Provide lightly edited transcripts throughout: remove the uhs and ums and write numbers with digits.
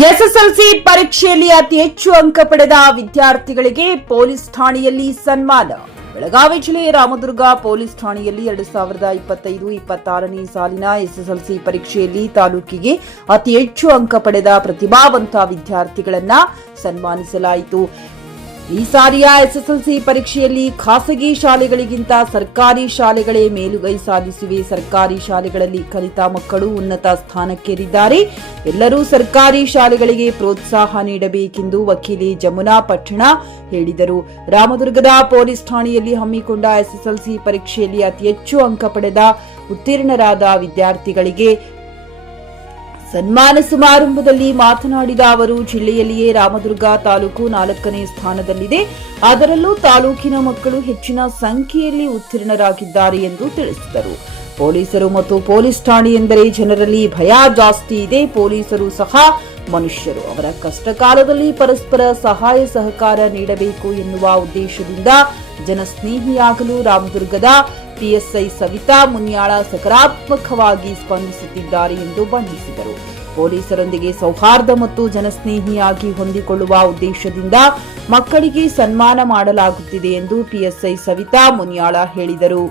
SSLC ಪರೀಕ್ಷೆಯಲ್ಲಿ ಅತಿ ಹೆಚ್ಚು ಅಂಕ ಪಡೆದ ವಿದ್ಯಾರ್ಥಿಗಳಿಗೆ ಪೊಲೀಸ್ ಠಾಣೆಯಲ್ಲಿ ಸನ್ಮಾನ. ಬೆಳಗಾವಿ ಜಿಲ್ಲೆಯ ರಾಮದುರ್ಗ ಪೊಲೀಸ್ ಠಾಣೆಯಲ್ಲಿ 2025-26ನೇ ಸಾಲಿನ ಎಸ್ಎಸ್ಎಲ್ಸಿ ಪರೀಕ್ಷೆಯಲ್ಲಿ ತಾಲೂಕಿಗೆ ಅತಿ ಹೆಚ್ಚು ಅಂಕ ಪಡೆದ ಪ್ರತಿಭಾವಂತ ವಿದ್ಯಾರ್ಥಿಗಳನ್ನು ಸನ್ಮಾನಿಸಲಾಯಿತು. ಈ ಸಾರಿಯ ಎಸ್ಎಸ್ಎಲ್ಸಿ ಪರೀಕ್ಷೆಯಲ್ಲಿ ಖಾಸಗಿ ಶಾಲೆಗಳಿಗಿಂತ ಸರ್ಕಾರಿ ಶಾಲೆಗಳೇ ಮೇಲುಗೈ ಸಾಧಿಸಿವೆ. ಸರ್ಕಾರಿ ಶಾಲೆಗಳಲ್ಲಿ ಕಲಿತ ಮಕ್ಕಳು ಉನ್ನತ ಸ್ಥಾನಕ್ಕೇರಿದ್ದಾರೆ. ಎಲ್ಲರೂ ಸರ್ಕಾರಿ ಶಾಲೆಗಳಿಗೆ ಪ್ರೋತ್ಸಾಹ ನೀಡಬೇಕೆಂದು ವಕೀಲೆ ಜಮುನಾ ಪಟ್ಟಣ ಹೇಳಿದರು. ರಾಮದುರ್ಗದ ಪೊಲೀಸ್ ಠಾಣೆಯಲ್ಲಿ ಹಮ್ಮಿಕೊಂಡ ಎಸ್ಎಸ್ಎಲ್ಸಿ ಪರೀಕ್ಷೆಯಲ್ಲಿ ಅತಿ ಹೆಚ್ಚು ಅಂಕ ಪಡೆದ ಉತ್ತೀರ್ಣರಾದ ವಿದ್ಯಾರ್ಥಿಗಳಿಗೆ ಸನ್ಮಾನ ಸಮಾರಂಭದಲ್ಲಿ ಮಾತನಾಡಿದ ಅವರು, ಜಿಲ್ಲೆಯಲ್ಲಿಯೇ ರಾಮದುರ್ಗ ತಾಲೂಕು 4ನೇ ಸ್ಥಾನದಲ್ಲಿದೆ. ಅದರಲ್ಲೂ ತಾಲೂಕಿನ ಮಕ್ಕಳು ಹೆಚ್ಚಿನ ಸಂಖ್ಯೆಯಲ್ಲಿ ಉತ್ತೀರ್ಣರಾಗಿದ್ದಾರೆ ಎಂದು ತಿಳಿಸಿದರು. ಪೊಲೀಸರು ಮತ್ತು ಪೊಲೀಸ್ ಠಾಣೆ ಎಂದರೆ ಜನರಲ್ಲಿ ಭಯ ಜಾಸ್ತಿ ಇದೆ. ಪೊಲೀಸರು ಸಹ ಮನುಷ್ಯರು. ಅವರ ಕಷ್ಟ ಕಾಲದಲ್ಲಿ ಪರಸ್ಪರ ಸಹಾಯ ಸಹಕಾರ ನೀಡಬೇಕು ಎನ್ನುವ ಉದ್ದೇಶದಿಂದ ಜನಸ್ನೇಹಿಯಾಗಲು ರಾಮದುರ್ಗದ ಪಿಎಸ್ಐ ಸವಿತಾ ಮುನ್ಯಾಳ ಸಕಾರಾತ್ಮಕವಾಗಿ ಸ್ಪಂದಿಸುತ್ತಿದ್ದಾರೆ ಎಂದು ಬಣ್ಣಿಸಿದರು. ಪೊಲೀಸರೊಂದಿಗೆ ಸೌಹಾರ್ದ ಮತ್ತು ಜನಸ್ನೇಹಿಯಾಗಿ ಹೊಂದಿಕೊಳ್ಳುವ ಉದ್ದೇಶದಿಂದ ಮಕ್ಕಳಿಗೆ ಸನ್ಮಾನ ಮಾಡಲಾಗುತ್ತಿದೆ ಎಂದು ಪಿಎಸ್ಐ ಸವಿತಾ ಮುನ್ಯಾಳ ಹೇಳಿದರು.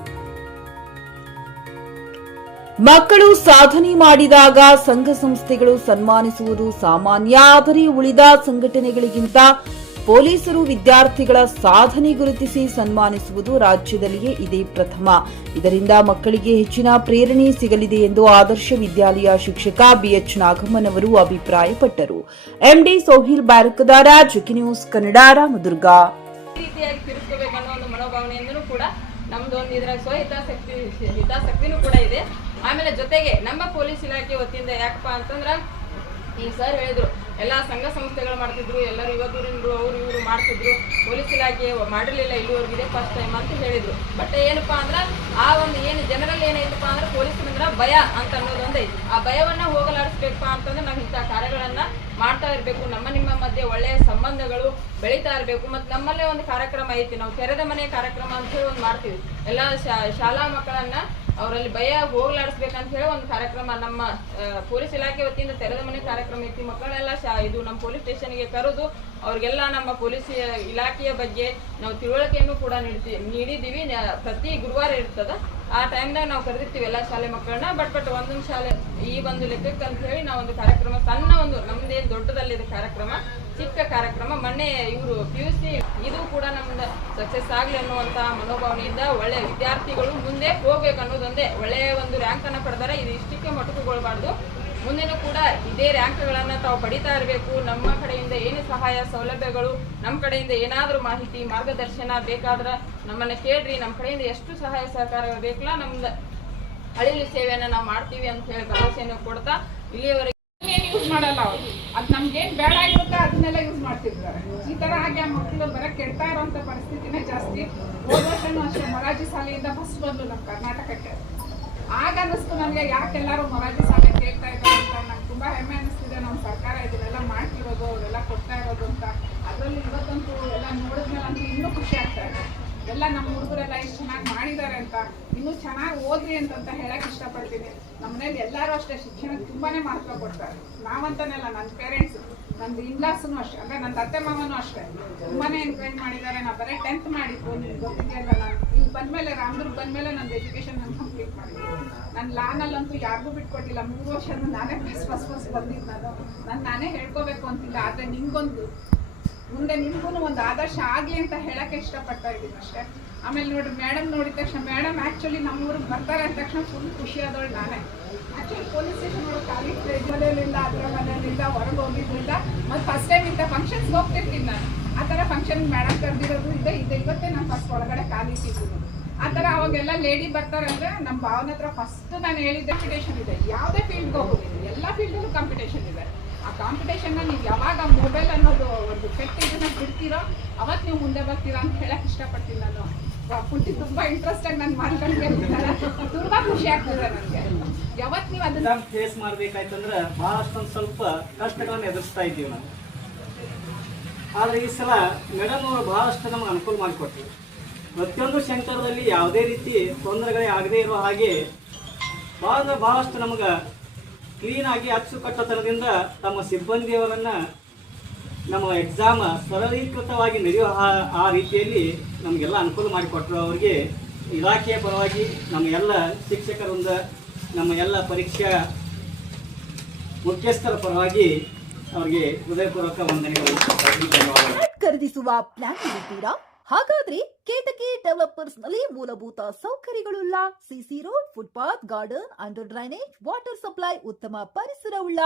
ಮಕ್ಕಳು ಸಾಧನೆ ಮಾಡಿದಾಗ ಸಂಘ ಸಂಸ್ಥೆಗಳು ಸನ್ಮಾನಿಸುವುದು ಸಾಮಾನ್ಯ. ಆದರೆ ಉಳಿದ ಸಂಘಟನೆಗಳಿಗಿಂತ ಪೊಲೀಸರು ವಿದ್ಯಾರ್ಥಿಗಳ ಸಾಧನೆ ಗುರುತಿಸಿ ಸನ್ಮಾನಿಸುವುದು ರಾಜ್ಯದಲ್ಲಿಯೇ ಇದೇ ಪ್ರಥಮ. ಇದರಿಂದ ಮಕ್ಕಳಿಗೆ ಹೆಚ್ಚಿನ ಪ್ರೇರಣೆ ಸಿಗಲಿದೆ ಎಂದು ಆದರ್ಶ ವಿದ್ಯಾಲಯ ಶಿಕ್ಷಕ ಬಿಎಚ್ ನಾಗಮ್ಮನ್ ಅವರು ಅಭಿಪ್ರಾಯಪಟ್ಟರು. ಎಂಡಿ ಸೋಹಿಲ್ ಬ್ಯಾರಕದಾರ, ಜುಕಿ ನ್ಯೂಸ್ ಕನ್ನಡ, ರಾಮದುರ್ಗ. ನಮ್ದು ಒಂದು ಇದ್ರಾಗ ಹಿತಾಸಕ್ತಿನೂ ಕೂಡ ಇದೆ. ಆಮೇಲೆ ಜೊತೆಗೆ ನಮ್ಮ ಪೊಲೀಸ್ ಇಲಾಖೆ ವತಿಯಿಂದ ಯಾಕಪ್ಪ ಅಂತಂದ್ರ ಈಗ ಸರ್ ಹೇಳಿದ್ರು, ಎಲ್ಲ ಸಂಘ ಸಂಸ್ಥೆಗಳು ಮಾಡ್ತಿದ್ರು, ಎಲ್ಲರೂ ಯುವಕರು ಅವ್ರು ಇವರು ಮಾಡ್ತಿದ್ರು, ಪೊಲೀಸ್ ಇಲಾಖೆ ಮಾಡಿರ್ಲಿಲ್ಲ ಇಲ್ಲಿವರೆಗಿದೆ ಫಸ್ಟ್ ಟೈಮ್ ಅಂತ ಹೇಳಿದ್ರು. ಬಟ್ ಏನಪ್ಪಾ ಅಂದ್ರ ಆ ಒಂದು ಏನು ಜನರಲ್ಲಿ ಏನೈತಪ್ಪ ಅಂದ್ರೆ ಪೊಲೀಸರಂದ್ರ ಭಯ ಅಂತ ಅನ್ನೋದೊಂದು ಐತಿ. ಆ ಭಯವನ್ನ ಹೋಗಲಾಡಿಸ್ಬೇಕಪ್ಪ ಅಂತಂದ್ರೆ ನಾವು ಇಂಥ ಕಾರ್ಯಗಳನ್ನ ಮಾಡ್ತಾ ಇರ್ಬೇಕು. ನಿಮ್ಮ ಮಧ್ಯೆ ಒಳ್ಳೆಯ ಸಂಬಂಧಗಳು ಬೆಳೀತಾ ಇರಬೇಕು. ಮತ್ತು ನಮ್ಮಲ್ಲೇ ಒಂದು ಕಾರ್ಯಕ್ರಮ ಐತಿ, ನಾವು ತೆರೆದ ಮನೆ ಕಾರ್ಯಕ್ರಮ ಅಂತ ಹೇಳಿ ಒಂದು ಮಾಡ್ತೀವಿ. ಎಲ್ಲ ಶಾಲಾ ಮಕ್ಕಳನ್ನ ಅವರಲ್ಲಿ ಭಯ ಹೋಗ್ಲಾಡಿಸ್ಬೇಕಂತ ಹೇಳಿ ಒಂದು ಕಾರ್ಯಕ್ರಮ ನಮ್ಮ ಪೊಲೀಸ್ ಇಲಾಖೆ ವತಿಯಿಂದ ತೆರೆದ ಮನೆ ಕಾರ್ಯಕ್ರಮ ಐತಿ. ಮಕ್ಕಳೆಲ್ಲ ಇದು ನಮ್ಮ ಪೊಲೀಸ್ ಸ್ಟೇಷನ್ಗೆ ಕರೆದು ಅವ್ರಿಗೆಲ್ಲ ನಮ್ಮ ಪೊಲೀಸ್ ಇಲಾಖೆಯ ಬಗ್ಗೆ ನಾವು ತಿಳುವಳಿಕೆಯನ್ನು ಕೂಡ ನೀಡಿದ್ದೀವಿ. ಪ್ರತಿ ಗುರುವಾರ ಇರ್ತದ. ಆ ಟೈಮ್ದಾಗ ನಾವು ಕರೆದಿರ್ತೀವಿ ಎಲ್ಲ ಶಾಲೆ ಮಕ್ಕಳನ್ನ. ಬಟ್ ಒಂದೊಂದು ಶಾಲೆ ಈ ಒಂದು ಲೆಕ್ಕಕ್ಕೆ ಅಂತ ಹೇಳಿ ನಾವು ಒಂದು ಕಾರ್ಯಕ್ರಮ, ಸಣ್ಣ ಒಂದು ನಮ್ದೇನು ದೊಡ್ಡದಲ್ಲಿದೆ ಕಾರ್ಯಕ್ರಮ, ಚಿಕ್ಕ ಕಾರ್ಯಕ್ರಮ. ಮೊನ್ನೆ ಇವರು PUC ಇದು ಕೂಡ ನಮ್ದು ಸಕ್ಸಸ್ ಆಗ್ಲಿ ಅನ್ನುವಂತ ಮನೋಭಾವನೆಯಿಂದ ಒಳ್ಳೆ ವಿದ್ಯಾರ್ಥಿಗಳು ಮುಂದೆ ಹೋಗ್ಬೇಕು ಅನ್ನೋದೊಂದೇ. ಒಳ್ಳೆಯ ಒಂದು ರ್ಯಾಂಕ್ ಅನ್ನ ಪಡೆದರೆ ಇದು ಇಷ್ಟಕ್ಕೆ ಮೊಟಕುಗೊಳ್ಬಾರ್ದು. ಮುಂದೆನೂ ಕೂಡ ಇದೇ ರ್ಯಾಂಕ್ಗಳನ್ನ ತಾವು ಪಡಿತಾ ಇರಬೇಕು. ನಮ್ಮ ಕಡೆಯಿಂದ ಏನು ಸಹಾಯ ಸೌಲಭ್ಯಗಳು, ನಮ್ಮ ಕಡೆಯಿಂದ ಏನಾದರೂ ಮಾಹಿತಿ ಮಾರ್ಗದರ್ಶನ ಬೇಕಾದ್ರೆ ನಮ್ಮನ್ನ ಕೇಳ್ರಿ. ನಮ್ಮ ಕಡೆಯಿಂದ ಎಷ್ಟು ಸಹಾಯ ಸಹಕಾರ ಬೇಕಲ್ಲ ನಮ್ದು ಅಳಿಲು ಸೇವೆಯನ್ನ ನಾವು ಮಾಡ್ತೀವಿ ಅಂತ ಹೇಳಿ ಭರವಸೆಯನ್ನು ಕೊಡ್ತಾ ಇಲ್ಲಿಯವರೆಗೆ ಯೂಸ್ ಮಾಡಲ್ಲ. ಅವ್ರು ಅದು ನಮ್ಗೇನು ಬೇಡ ಆಗಿರುತ್ತೆ ಅದನ್ನೆಲ್ಲ ಯೂಸ್ ಮಾಡ್ತಿರ್ತಾರೆ. ಈ ತರ ಆಗಿ ಆ ಮಕ್ಕಳು ಬರ ಕೆಡ್ತಾ ಇರೋಂಥ ಪರಿಸ್ಥಿತಿನೇ ಜಾಸ್ತಿ. ಹೋದ ವರ್ಷನೂ ಅಷ್ಟೇ ಮೊರಾರ್ಜಿ ಶಾಲೆಯಿಂದ ಬಸ್ ಬಂದು ನಮ್ಮ ಕರ್ನಾಟಕಕ್ಕೆ. ಆಗ ಅನ್ನಿಸ್ತು ನನಗೆ, ಯಾಕೆಲ್ಲರೂ ಮೊರಾರ್ಜಿ ಶಾಲೆ ಕೇಳ್ತಾ ಇದ್ದಾರೆ ಅಂತ. ನಂಗೆ ತುಂಬಾ ಹೆಮ್ಮೆ ಅನಿಸ್ತಿದೆ. ನಮ್ಮ ಸರ್ಕಾರ ಇದನ್ನೆಲ್ಲ ಮಾಡ್ತಿರೋದು, ಅವರೆಲ್ಲ ಕೊಡ್ತಾ ಇರೋದು ಅಂತ. ಅದರಲ್ಲಿ ಇವತ್ತಂತೂ ಎಲ್ಲ ನೋಡಿದ್ಮೇಲೆ ಅಂತೂ ಇನ್ನೂ ಖುಷಿ ಆಗ್ತಾ ಇದೆ. ಎಲ್ಲ ನಮ್ಮ ಹುಡುಗರೆಲ್ಲ ಇಷ್ಟು ಚೆನ್ನಾಗಿ ಮಾಡಿದ್ದಾರೆ ಅಂತ, ಇನ್ನೂ ಚೆನ್ನಾಗಿ ಓದ್ರಿ ಅಂತ ಹೇಳಕ್ ಇಷ್ಟಪಡ್ತೀನಿ. ನಮ್ಮ ಮನೇಲಿ ಎಲ್ಲರೂ ಅಷ್ಟೇ ಶಿಕ್ಷಣಕ್ಕೆ ತುಂಬಾನೇ ಮಹತ್ವ ಕೊಡ್ತಾರೆ. ನಾವಂತಾನೆಲ್ಲ ನನ್ನ ಪೇರೆಂಟ್ಸ್, ನಂದು ಇನ್ಲಾಸ್ನು ಅಷ್ಟೇ, ಅಂದ್ರೆ ನನ್ನ ಅತ್ತೆ ಮಾವನೂ ಅಷ್ಟೇ ತುಂಬಾನೇ ಎನ್ಕರೇಜ್ ಮಾಡಿದ್ದಾರೆ. ನಾ ಬರೀ 10th ಮಾಡಿದ್ದು, ನಿಮ್ಗೆ ಗೊತ್ತಿದೆಯಲ್ಲ. ನಾನು ಇಲ್ಲಿ ಬಂದ್ಮೇಲೆ ರಾಮದುರ್ಗ ಬಂದ್ಮೇಲೆ ನಂದು ಎಜುಕೇಶನ್ ನಾನು ಕಂಪ್ಲೀಟ್ ಮಾಡಿದ್ದು. ನನ್ನ ಲಾನಲ್ಲಂತೂ ಯಾರಿಗೂ ಬಿಟ್ಕೊಟ್ಟಿಲ್ಲ. 3 ವರ್ಷ ನಾನೇ ಫಸ್ಟ್ ಬಂದಿದ್ದು. ನಾನೇ ಹೇಳ್ಕೋಬೇಕು ಅಂತಿಲ್ಲ. ಆದ್ರೆ ನಿಮ್ಗೊಂದು ಮುಂದೆ ನಿಮ್ಗೂ ಒಂದು ಆದರ್ಶ ಆಗ್ಲಿ ಅಂತ ಹೇಳಕ್ಕೆ ಇಷ್ಟಪಡ್ತಾ ಇದ್ದೀನಿ ಅಷ್ಟೇ. ಆಮೇಲೆ ನೋಡ್ರಿ, ಮೇಡಮ್ ನೋಡಿದ ತಕ್ಷಣ, ಮೇಡಮ್ ಆ್ಯಕ್ಚುಲಿ ನಮ್ಮ ಊರಿಗೆ ಬರ್ತಾರೆ ಅಂದ ತಕ್ಷಣ ಫುಲ್ ಖುಷಿ ಆದವಳು ನಾನೇ. ಆ್ಯಕ್ಚುಲಿ ಪೊಲೀಸ್ ಸ್ಟೇಷನ್ ಒಳಗೆ ಖಾಲಿ ಮನೆಯಲ್ಲಿಲ್ಲ, ಅದರ ಮನೆಯಲ್ಲಿಲ್ಲ, ಹೊರಗೆ ಹೋಗಿದ್ದಿಲ್ಲ. ಮತ್ತು ಫಸ್ಟ್ ಟೈಮ್ ಇಂಥ ಫಂಕ್ಷನ್ಸ್ಗೆ ಹೋಗ್ತಿರ್ತೀನಿ ನಾನು. ಆ ಥರ ಫಂಕ್ಷನ್ಗೆ ಮೇಡಮ್ ಕರೆದಿರೋದು ಇದೆ. ಇವತ್ತೇ ನಾನು ಫಸ್ಟ್ ಒಳಗಡೆ ಖಾಲಿ ಇಟ್ಟಿದ್ದೀನಿ. ಆ ಥರ ಅವಾಗೆಲ್ಲ ಲೇಡಿ ಬರ್ತಾರೆ ಅಂದರೆ ನಮ್ಮ ಭಾವನ ಹತ್ರ ಫಸ್ಟ್ ನಾನು ಹೇಳಿದ್ದೆ ಕಾಂಪಿಟೇಷನ್ ಇದೆ. ಯಾವುದೇ ಫೀಲ್ಡ್ಗೆ ಹೋಗೋದಿಲ್ಲ, ಎಲ್ಲ ಫೀಲ್ಡಲ್ಲೂ ಕಾಂಪಿಟೇಷನ್ ಇದೆ. ಆ ಕಾಂಪಿಟೇಷನ್ನ ನೀವು ಯಾವಾಗ ಮೊಬೈಲ್ ಅನ್ನೋದು ಒಂದು ಕೆಟ್ಟ ಇದನ್ನ ಬಿಡ್ತೀರೋ ಅವತ್ತು ನೀವು ಮುಂದೆ ಬರ್ತೀರಾ ಅಂತ ಹೇಳಕ್ ಇಷ್ಟಪಡ್ತೀನಿ. ನಾನು ಪುಟ್ಟಿ ತುಂಬಾ ಇಂಟ್ರೆಸ್ಟ್ ಆಗಿ ನಾನು ಮಾತಾಡ್ತಾ ತುಂಬಾ ಖುಷಿ ಆಗ್ತದೆ ನನಗೆ. ಯಾವತ್ತು ನೀವು ಅದನ್ನ ಫೇಸ್ ಮಾಡ್ಬೇಕಾಯ್ತಂದ್ರೆ ಬಹಳಷ್ಟೊಂದು ಸ್ವಲ್ಪ ಕಷ್ಟಗಳನ್ನು ಎದುರಿಸ್ತಾ ಇದ್ದೀವಿ ನಾವು. ಆದ್ರೆ ಈ ಸಲ ಮೇಡಮ್ ಅವರು ಬಹಳಷ್ಟು ನಮ್ಗೆ ಅನುಕೂಲ ಮಾಡಿಕೊಡ್ತೀವಿ. ಪ್ರತಿಯೊಂದು ಸೆಂಟರ್ದಲ್ಲಿ ಯಾವುದೇ ರೀತಿ ತೊಂದರೆಗಳೇ ಆಗದೇ ಇರೋ ಹಾಗೆ ಬಹಳಷ್ಟು ನಮ್ಗೆ ಕ್ಲೀನಾಗಿ ಅಚ್ಚುಕಟ್ಟುತನದಿಂದ ತಮ್ಮ ಸಿಬ್ಬಂದಿಯವರನ್ನು ನಮ್ಮ ಎಕ್ಸಾಮ್ ಸರಳೀಕೃತವಾಗಿ ನಡೆಯುವ ಆ ರೀತಿಯಲ್ಲಿ ನಮಗೆಲ್ಲ ಅನುಕೂಲ ಮಾಡಿಕೊಟ್ಟರು. ಅವರಿಗೆ ಇಲಾಖೆಯ ಪರವಾಗಿ ನಮ್ಮ ಎಲ್ಲ ಶಿಕ್ಷಕರಿಂದ, ನಮ್ಮ ಎಲ್ಲ ಪರೀಕ್ಷಾ ಮುಖ್ಯಸ್ಥರ ಪರವಾಗಿ ಅವರಿಗೆ ಹೃದಯಪೂರ್ವಕ ವಂದನೆಗಳು. ಧನ್ಯವಾದಗಳು. ಖರೀದಿಸುವ ಪ್ಲಾನ್ ಇದ್ದೀರಾ? ಹಾಗಾದ್ರೆ ಕೇತಕಿ ಡೆವಲಪರ್ಸ್ ನಲ್ಲಿ ಮೂಲಭೂತ ಸೌಕರ್ಯಗಳುಳ್ಳ CC road, footpath, garden, under drainage, water supply, ಉತ್ತಮ ಪರಿಸರವುಳ್ಳ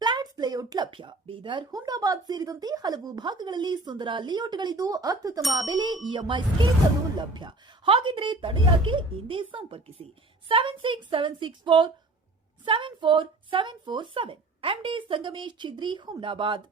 ಫ್ಲಾಟ್ಸ್ ಲೇಔಟ್ ಲಭ್ಯ. ಬೀದರ್, ಹುಮ್ನಾಬಾದ್ ಸೇರಿದಂತೆ ಹಲವು ಭಾಗಗಳಲ್ಲಿ ಸುಂದರ ಲೇಔಟ್ಗಳಿದ್ದು ಅತ್ಯುತ್ತಮ ಬೆಲೆ, ಇಎಂಐ ಸ್ಕೀಮ್ ಅನ್ನು ಲಭ್ಯ. ಹಾಗಿದ್ರೆ ತಡೆಯಾಕೆ? ಹಿಂದೆ ಸಂಪರ್ಕಿಸಿ 7676474747 MD ಸಂಗಮೇಶ್ ಚಿದ್ರಿ, ಹುಮ್ನಾಬಾದ್.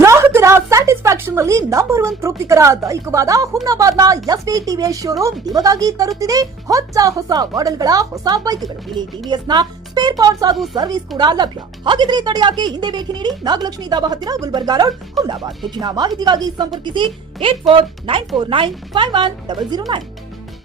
ಗ್ರಾಹಕರ ಸ್ಯಾಟಿಸ್ಫ್ಯಾಕ್ಷನ್ ನಲ್ಲಿ ನಂಬರ್ 1 ತೃಪ್ತಿಕರ ದೈಹಿಕವಾದ ಹುಮ್ನಾಬಾದ್ನ ಎಸ್ವಿ ಟಿವಿಎಸ್ ಶೋರೂಮ್ ನಿಮಗಾಗಿ ತರುತ್ತಿದೆ ಹೊಸ ಮಾಡೆಲ್ಗಳ ಹೊಸ ಬೈಕ್ಗಳು. ಇಲ್ಲಿ ಟಿವಿಎಸ್ ನ ಸ್ಪೇರ್ ಪಾರ್ಟ್ಸ್ ಹಾಗೂ ಸರ್ವಿಸ್ ಕೂಡ ಲಭ್ಯ. ಹಾಗಿದ್ರೆ ತಡೆಯಾಕೆ? ಹಿಂದೆ ಭೇಟಿ ನೀಡಿ. ನಾಗಲಕ್ಷ್ಮಿ ದಾಬಾ ಹತ್ತಿರ, ಗುಲ್ಬರ್ಗಾ ರೋಡ್, ಹುಮ್ನಾಬಾದ್. ಹೆಚ್ಚಿನ ಮಾಹಿತಿಗಾಗಿ ಸಂಪರ್ಕಿಸಿ 8494951009.